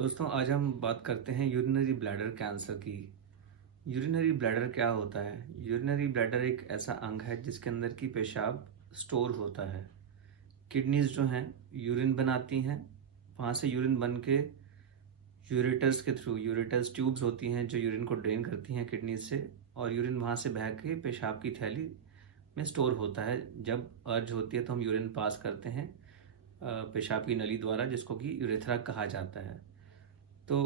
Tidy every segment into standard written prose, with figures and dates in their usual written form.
दोस्तों आज हम बात करते हैं यूरिनरी ब्लैडर कैंसर की। यूरिनरी ब्लैडर क्या होता है? यूरिनरी ब्लैडर एक ऐसा अंग है जिसके अंदर की पेशाब स्टोर होता है। किडनीज जो हैं यूरिन बनाती हैं, वहाँ से यूरिन बन के यूरेटर्स के थ्रू, यूरेटर्स ट्यूब्स होती हैं जो यूरिन को ड्रेन करती हैं किडनीज से, और यूरिन वहाँ से बह के पेशाब की थैली में स्टोर होता है। जब अर्ज होती है तो हम यूरिन पास करते हैं पेशाब की नली द्वारा, जिसको कि यूरेथ्रा कहा जाता है। तो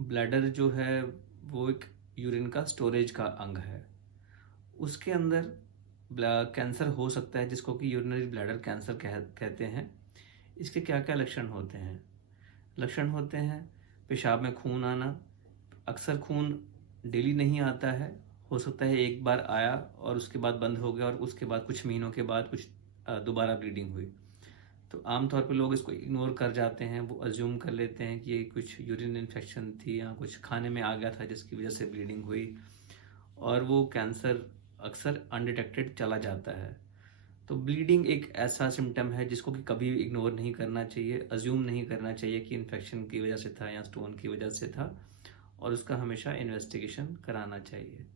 ब्लैडर जो है वो एक यूरिन का स्टोरेज का अंग है। उसके अंदर कैंसर हो सकता है जिसको कि यूरिनरी ब्लैडर कैंसर कहते हैं। इसके क्या क्या लक्षण होते हैं? लक्षण होते हैं पेशाब में खून आना। अक्सर खून डेली नहीं आता है, हो सकता है एक बार आया और उसके बाद बंद हो गया और उसके बाद कुछ महीनों के बाद कुछ दोबारा ब्लीडिंग हुई। तो आमतौर पे लोग इसको इग्नोर कर जाते हैं, वो अज्यूम कर लेते हैं कि ये कुछ यूरिन इन्फेक्शन थी या कुछ खाने में आ गया था जिसकी वजह से ब्लीडिंग हुई, और वो कैंसर अक्सर अनडिटेक्टेड चला जाता है। तो ब्लीडिंग एक ऐसा सिम्टम है जिसको कि कभी इग्नोर नहीं करना चाहिए, अज्यूम नहीं करना चाहिए कि इन्फेक्शन की वजह से था या स्टोन की वजह से था, और उसका हमेशा इन्वेस्टिगेशन कराना चाहिए।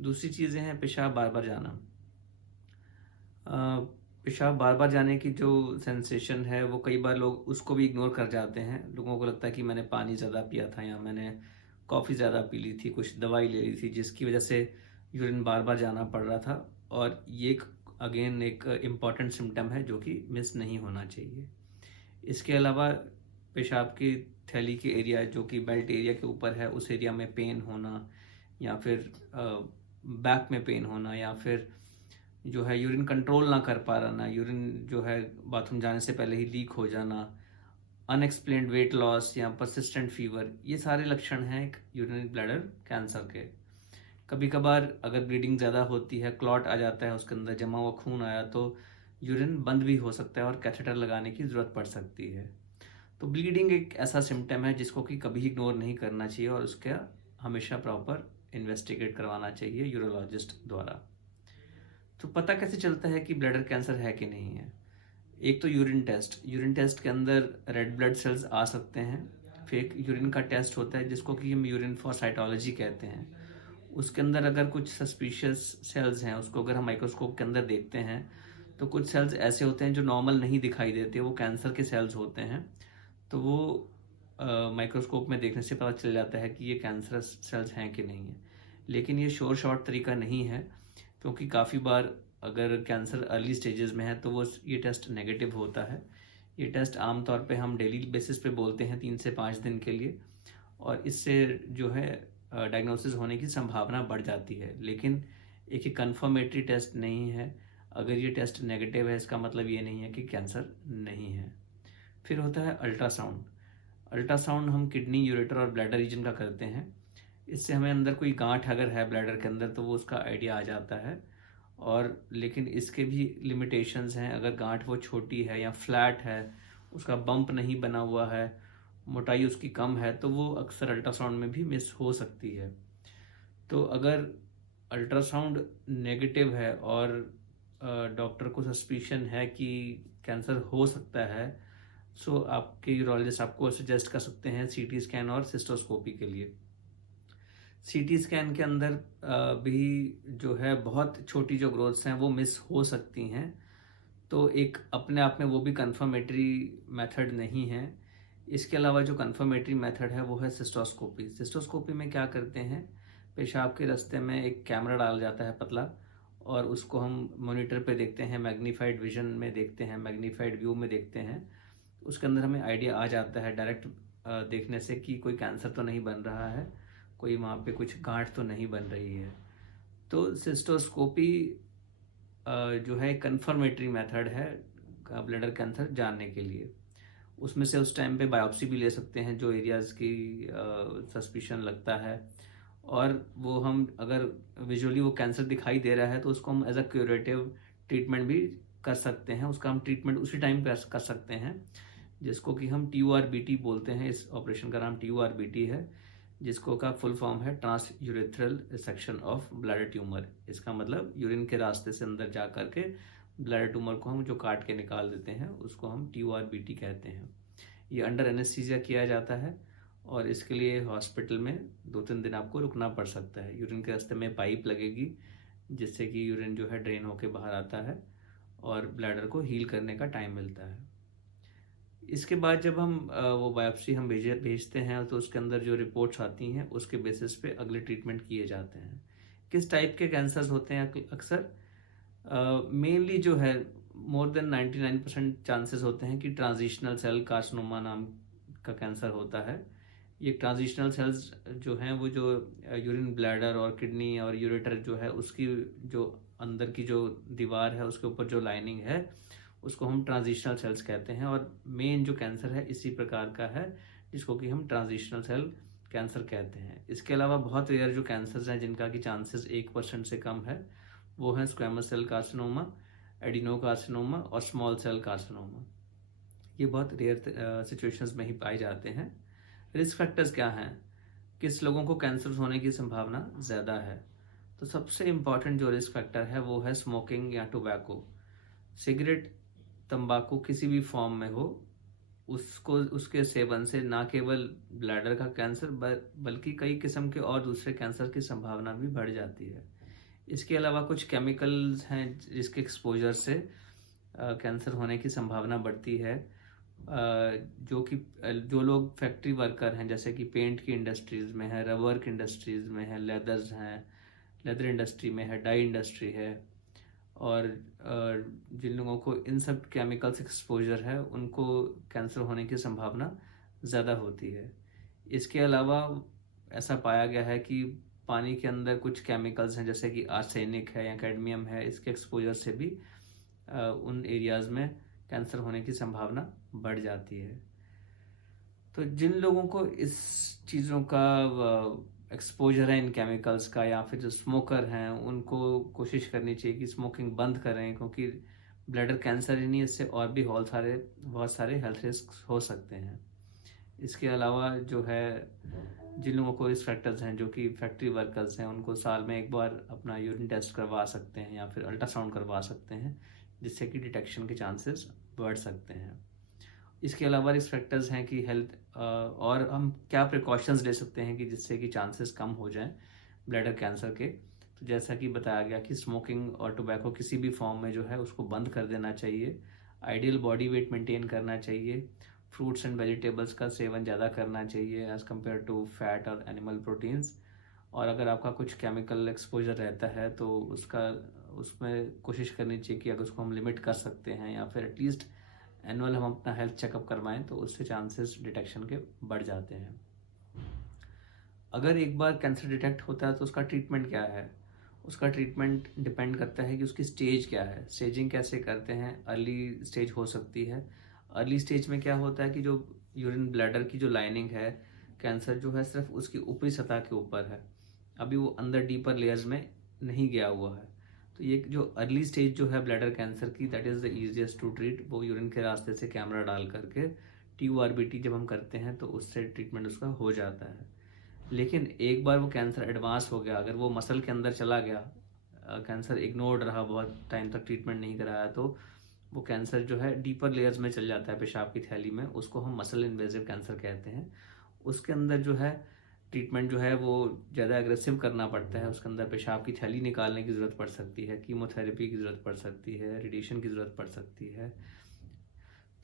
दूसरी चीज़ें हैं पेशाब बार बार जाना। पेशाब बार बार जाने की जो सेंसेशन है वो कई बार लोग उसको भी इग्नोर कर जाते हैं। लोगों को लगता है कि मैंने पानी ज़्यादा पिया था या मैंने कॉफ़ी ज़्यादा पी ली थी, कुछ दवाई ले ली थी जिसकी वजह से यूरिन बार बार जाना पड़ रहा था, और ये एक अगेन एक इम्पॉर्टेंट सिम्टम है जो कि मिस नहीं होना चाहिए। इसके अलावा पेशाब की थैली के एरिया जो कि बेल्ट एरिया के ऊपर है उस एरिया में पेन होना, या फिर बैक में पेन होना, या फिर जो है यूरिन कंट्रोल ना कर पा रहा ना, यूरिन जो है बाथरूम जाने से पहले ही लीक हो जाना, अनएक्सप्लेन्ड वेट लॉस या परसिस्टेंट फीवर, ये सारे लक्षण हैं एक यूरिनरी ब्लैडर कैंसर के। कभी कभार अगर ब्लीडिंग ज़्यादा होती है, क्लॉट आ जाता है, उसके अंदर जमा हुआ खून आया, तो यूरिन बंद भी हो सकता है और कैथेटर लगाने की ज़रूरत पड़ सकती है। तो ब्लीडिंग एक ऐसा सिम्टम है जिसको कि कभी इग्नोर नहीं करना चाहिए और उसका हमेशा प्रॉपर इन्वेस्टिगेट करवाना चाहिए यूरोलॉजिस्ट द्वारा। तो पता कैसे चलता है कि ब्लैडर कैंसर है कि नहीं है? एक तो यूरिन टेस्ट के अंदर रेड ब्लड सेल्स आ सकते हैं। फेक यूरिन का टेस्ट होता है जिसको कि हम यूरिन फॉर साइटोलॉजी कहते हैं। उसके अंदर अगर कुछ सस्पिशियस सेल्स हैं, उसको अगर हम माइक्रोस्कोप के अंदर देखते हैं तो कुछ सेल्स ऐसे होते हैं जो नॉर्मल नहीं दिखाई देते, वो कैंसर के सेल्स होते हैं। तो वो माइक्रोस्कोप में देखने से पता चल जाता है कि ये कैंसरस सेल्स हैं कि नहीं है। लेकिन ये श्योर शॉट तरीका नहीं है, क्योंकि काफ़ी बार अगर कैंसर अर्ली स्टेजेस में है तो वो ये टेस्ट नेगेटिव होता है। ये टेस्ट आमतौर पे हम डेली बेसिस पे बोलते हैं 3 से 5 दिन के लिए, और इससे जो है डायग्नोसिस होने की संभावना बढ़ जाती है। लेकिन एक ही कन्फर्मेटरी टेस्ट नहीं है। अगर ये टेस्ट नेगेटिव है इसका मतलब ये नहीं है कि कैंसर नहीं है। फिर होता है अल्ट्रासाउंड। अल्ट्रासाउंड हम किडनी, यूरेटर और ब्लैडर रीजन का करते हैं। इससे हमें अंदर कोई गांठ अगर है ब्लैडर के अंदर तो वो उसका आइडिया आ जाता है। और लेकिन इसके भी लिमिटेशंस हैं। अगर गांठ वो छोटी है या फ्लैट है, उसका बम्प नहीं बना हुआ है, मोटाई उसकी कम है, तो वो अक्सर अल्ट्रासाउंड में भी मिस हो सकती है। तो अगर अल्ट्रासाउंड नेगेटिव है और डॉक्टर को सस्पिशन है कि कैंसर हो सकता है, सो आपके यूरोलॉजिस्ट आपको सजेस्ट कर सकते हैं सीटी स्कैन और सिस्टोस्कोपी के लिए। सीटी स्कैन के अंदर भी जो है बहुत छोटी जो ग्रोथ्स हैं वो मिस हो सकती हैं। तो एक अपने आप में वो भी कंफर्मेटरी मेथड नहीं है। इसके अलावा जो कंफर्मेटरी मेथड है वो है सिस्टोस्कोपी। सिस्टोस्कोपी में क्या करते हैं, पेशाब के रास्ते में एक कैमरा डाला जाता है पतला, और उसको हम मॉनिटर पे देखते हैं, मैग्नीफाइड विजन में देखते हैं, मैग्नीफाइड व्यू में देखते हैं। उसके अंदर हमें आइडिया आ जाता है डायरेक्ट देखने से कि कोई कैंसर तो नहीं बन रहा है, कोई वहाँ पे कुछ गांठ तो नहीं बन रही है। तो सिस्टोस्कोपी जो है कंफर्मेटरी मेथड है ब्लैडर कैंसर जानने के लिए। उसमें से उस टाइम पे बायोप्सी भी ले सकते हैं जो एरियाज़ की सस्पिशन लगता है, और वो हम अगर विजुअली वो कैंसर दिखाई दे रहा है तो उसको हम एज अ क्यूरेटिव ट्रीटमेंट भी कर सकते हैं। उसका हम ट्रीटमेंट उसी टाइम पे कर सकते हैं, जिसको कि हम TURBT बोलते हैं। इस ऑपरेशन का नाम TURBT है, जिसको का फुल फॉर्म है transurethral resection of bladder tumour. इसका मतलब यूरिन के रास्ते से अंदर जा करके ब्लैडर ट्यूमर को हम जो काट के निकाल देते हैं उसको हम TURBT कहते हैं। ये अंडर एनेस्थीसिया किया जाता है, और इसके लिए हॉस्पिटल में 2-3 दिन आपको रुकना पड़ सकता है। यूरिन के रास्ते में पाइप लगेगी जिससे कि यूरिन जो है ड्रेन होके बाहर आता है और ब्लैडर को हील करने का टाइम मिलता है। इसके बाद जब हम वो बायोप्सी हम भेजते हैं तो उसके अंदर जो रिपोर्ट्स आती हैं उसके बेसिस पे अगले ट्रीटमेंट किए जाते हैं। किस टाइप के कैंसर्स होते हैं अक्सर? मेनली जो है मोर देन 99% चांसेस होते हैं कि ट्रांजिशनल सेल कार्सिनोमा नाम का कैंसर होता है। ये ट्रांजिशनल सेल्स जो हैं वो जो यूरिन ब्लैडर और किडनी और यूरेटर जो है उसकी जो अंदर की जो दीवार है उसके ऊपर जो लाइनिंग है उसको हम ट्रांजिशनल सेल्स कहते हैं, और मेन जो कैंसर है इसी प्रकार का है जिसको कि हम ट्रांजिशनल सेल कैंसर कहते हैं। इसके अलावा बहुत रेयर जो कैंसर्स हैं जिनका कि चांसेस 1% से कम है वो है स्क्वेमस सेल कार्सिनोमा, एडिनोकार्सिनोमा और स्मॉल सेल कार्सिनोमा। ये बहुत रेयर सिचुएशंस में ही पाए जाते हैं। रिस्क फैक्टर्स क्या हैं? किस लोगों को कैंसर होने की संभावना ज़्यादा है? तो सबसे इम्पॉर्टेंट जो रिस्क फैक्टर है वो है स्मोकिंग या टोबैको। सिगरेट, तंबाकू किसी भी फॉर्म में हो उसको उसके सेवन से ना केवल ब्लैडर का कैंसर बल्कि कई किस्म के और दूसरे कैंसर की संभावना भी बढ़ जाती है। इसके अलावा कुछ केमिकल्स हैं जिसके एक्सपोजर से कैंसर होने की संभावना बढ़ती है। जो कि जो लोग फैक्ट्री वर्कर हैं जैसे कि पेंट की इंडस्ट्रीज़ में है, रबर की इंडस्ट्रीज़ में है, लेदर्स हैं, लेदर इंडस्ट्री में है, डाई इंडस्ट्री है, और जिन लोगों को इन सब केमिकल्स एक्सपोजर है उनको कैंसर होने की संभावना ज़्यादा होती है। इसके अलावा ऐसा पाया गया है कि पानी के अंदर कुछ केमिकल्स हैं जैसे कि आर्सेनिक है या कैडमियम है, इसके एक्सपोजर से भी उन एरियाज़ में कैंसर होने की संभावना बढ़ जाती है। तो जिन लोगों को इस चीज़ों का एक्सपोजर है इन केमिकल्स का, या फिर जो स्मोकर हैं उनको कोशिश करनी चाहिए कि स्मोकिंग बंद करें, क्योंकि ब्लैडर कैंसर ही नहीं इससे और भी बहुत सारे हेल्थ रिस्क हो सकते हैं। इसके अलावा जो है जिन लोगों को रिस्क फैक्टर्स हैं जो कि फैक्ट्री वर्कर्स हैं उनको साल में एक बार अपना यूरिन टेस्ट करवा सकते हैं या फिर अल्ट्रासाउंड करवा सकते हैं जिससे कि डिटेक्शन के चांसेस बढ़ सकते हैं। इसके अलावा रिस्क फैक्टर्स हैं कि हेल्थ और हम क्या प्रिकॉशंस ले सकते हैं कि जिससे कि चांसेस कम हो जाएं ब्लैडर कैंसर के। तो जैसा कि बताया गया कि स्मोकिंग और टोबैको किसी भी फॉर्म में जो है उसको बंद कर देना चाहिए। आइडियल बॉडी वेट मेंटेन करना चाहिए। फ्रूट्स एंड वेजिटेबल्स का सेवन ज़्यादा करना चाहिए एज़ कम्पेयर टू फैट और एनिमल प्रोटीन्स। और अगर आपका कुछ केमिकल एक्सपोजर रहता है तो उसमें कोशिश करनी चाहिए कि अगर उसको हम लिमिट कर सकते हैं या फिर एटलीस्ट एनुअल हम अपना हेल्थ चेकअप करवाएं तो उससे चांसेस डिटेक्शन के बढ़ जाते हैं। अगर एक बार कैंसर डिटेक्ट होता है तो उसका ट्रीटमेंट क्या है? उसका ट्रीटमेंट डिपेंड करता है कि उसकी स्टेज क्या है। स्टेजिंग कैसे करते हैं? अर्ली स्टेज हो सकती है। अर्ली स्टेज में क्या होता है कि जो यूरिन ब्लैडर की जो लाइनिंग है, कैंसर जो है सिर्फ उसकी ऊपरी सतह के ऊपर है, अभी वो अंदर डीपर लेयर्स में नहीं गया हुआ है। तो ये जो अर्ली स्टेज जो है ब्लैडर कैंसर की, that is the easiest to treat. वो यूरिन के रास्ते से कैमरा डाल करके TURBT जब हम करते हैं तो उससे ट्रीटमेंट उसका हो जाता है। लेकिन एक बार वो कैंसर एडवांस हो गया, अगर वो मसल के अंदर चला गया, कैंसर इग्नोर्ड रहा, बहुत टाइम तक ट्रीटमेंट नहीं कराया, तो वो कैंसर जो है डीपर लेयर्स में चल जाता है पेशाब की थैली में, उसको हम मसल इन्वेजिव कैंसर कहते हैं। उसके अंदर जो है ट्रीटमेंट जो है वो ज़्यादा एग्रेसिव करना पड़ता है। उसके अंदर पेशाब की थैली निकालने की ज़रूरत पड़ सकती है, कीमोथेरेपी की ज़रूरत पड़ सकती है, रेडिएशन की ज़रूरत पड़ सकती है।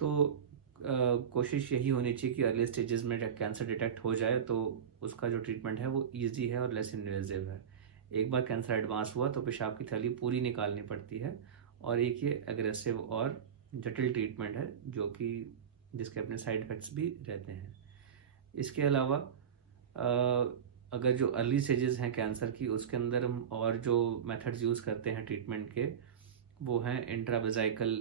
तो कोशिश यही होनी चाहिए कि अर्ली स्टेजेस में कैंसर डिटेक्ट हो जाए तो उसका जो ट्रीटमेंट है वो ईजी है और लेस इन्वेजिव है। एक बार कैंसर एडवांस हुआ तो पेशाब की थैली पूरी निकालनी पड़ती है, और एक ये एग्रेसिव और जटिल ट्रीटमेंट है जो कि जिसके अपने साइड इफ़ेक्ट्स भी रहते हैं। इसके अलावा अगर जो अर्ली स्टेजेस हैं कैंसर की, उसके अंदर हम और जो मेथड्स यूज़ करते हैं ट्रीटमेंट के, वो हैं इंट्रावेसाइकल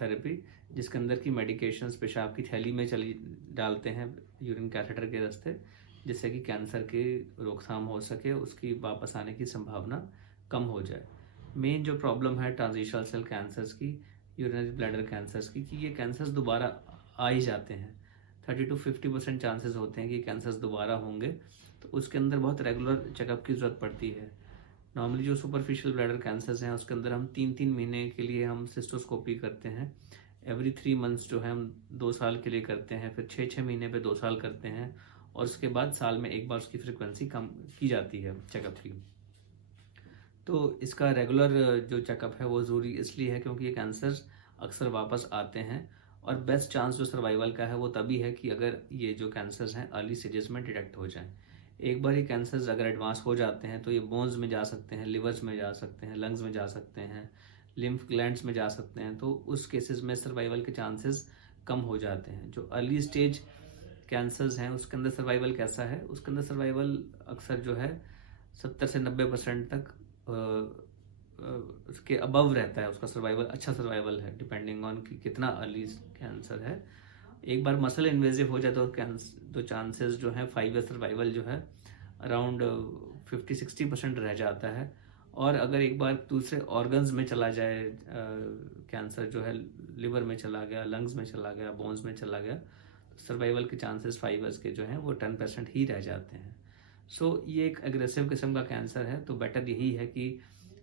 थेरेपी, जिसके अंदर की मेडिकेशंस पेशाब की थैली में चली डालते हैं यूरिन कैथेटर के रास्ते, जिससे कि कैंसर की रोकथाम हो सके, उसकी वापस आने की संभावना कम हो जाए। मेन जो प्रॉब्लम है ट्रांजिशनल सेल कैंसर्स की, यूरिनरी ब्लैडर कैंसर्स की, कि ये कैंसर्स दोबारा आ ही जाते हैं। 30 to 50% चांसेस होते हैं कि कैंसर्स दोबारा होंगे, तो उसके अंदर बहुत रेगुलर चेकअप की ज़रूरत पड़ती है। नॉर्मली जो सुपरफिशियल ब्लैडर कैंसर्स हैं उसके अंदर हम 3-3 महीने के लिए हम सिस्टोस्कोपी करते हैं। एवरी 3 मंथ्स जो है हम 2 साल के लिए करते हैं, फिर 6-6 महीने पे 2 साल करते हैं, और उसके बाद साल में एक बार उसकी फ्रिक्वेंसी कम की जाती है चेकअप की। तो इसका रेगुलर जो चेकअप है वो ज़रूरी इसलिए है क्योंकि ये कैंसर अक्सर वापस आते हैं, और बेस्ट चांस जो सर्वाइवल का है वो तभी है कि अगर ये जो कैंसर्स हैं अर्ली स्टेजेस में डिटेक्ट हो जाएं। एक बार ये कैंसर्स अगर एडवांस हो जाते हैं तो ये बोन्स में जा सकते हैं, लिवर्स में जा सकते हैं, लंग्स में जा सकते हैं, लिम्फ ग्लैंड्स में जा सकते हैं। तो उस केसेस में सर्वाइवल के चांसेस कम हो जाते हैं। जो अर्ली स्टेज कैंसर्स हैं उसके अंदर सर्वाइवल कैसा है, उसके अंदर सर्वाइवल अक्सर जो है 70 से 90% तक उसके अबव रहता है। उसका सर्वाइवल अच्छा सर्वाइवल है, डिपेंडिंग ऑन कि कितना अर्ली कैंसर है। एक बार मसल इन्वेजिव हो जाए तो चांसेस जो है 5 ईयर सर्वाइवल जो है अराउंड 50-60% रह जाता है। और अगर एक बार दूसरे ऑर्गन्स में चला जाए कैंसर जो है, लिवर में चला गया, लंग्स में चला गया, बोन्स में चला गया, तो सर्वाइवल के चांसेस 5 ईयर्स के जो हैं वो 10% ही रह जाते हैं। सो ये एक एग्रेसिव किस्म का कैंसर है, तो बेटर यही है कि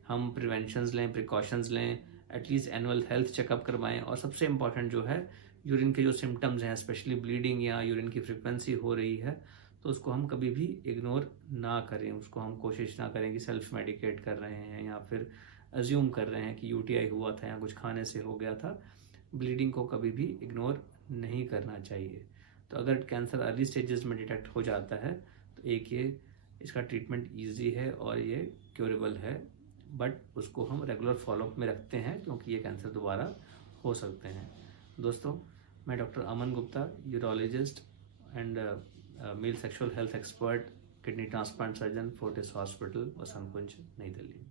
हम प्रिवेंशंस लें, प्रिकॉशंस लें, एटलीस्ट एनुअल हेल्थ चेकअप करवाएं। और सबसे इम्पॉर्टेंट जो है, यूरिन के जो सिम्टम्स हैं, स्पेशली ब्लीडिंग या यूरिन की फ्रिक्वेंसी हो रही है, तो उसको हम कभी भी इग्नोर ना करें। उसको हम कोशिश ना करें कि सेल्फ मेडिकेट कर रहे हैं या फिर अज्यूम कर रहे हैं कि यूटीआई हुआ था या कुछ खाने से हो गया था। ब्लीडिंग को कभी भी इग्नोर नहीं करना चाहिए। तो अगर कैंसर अर्ली स्टेजेस में डिटेक्ट हो जाता है तो एक ये इसका ट्रीटमेंट ईजी है और ये क्योरेबल है, बट उसको हम रेगुलर फॉलोअप में रखते हैं क्योंकि ये कैंसर दोबारा हो सकते हैं। दोस्तों, मैं doctor Aman Gupta, urologist and male sexual health expert, kidney transplant surgeon, Fortis hospital, Vasant Kunj, New Delhi.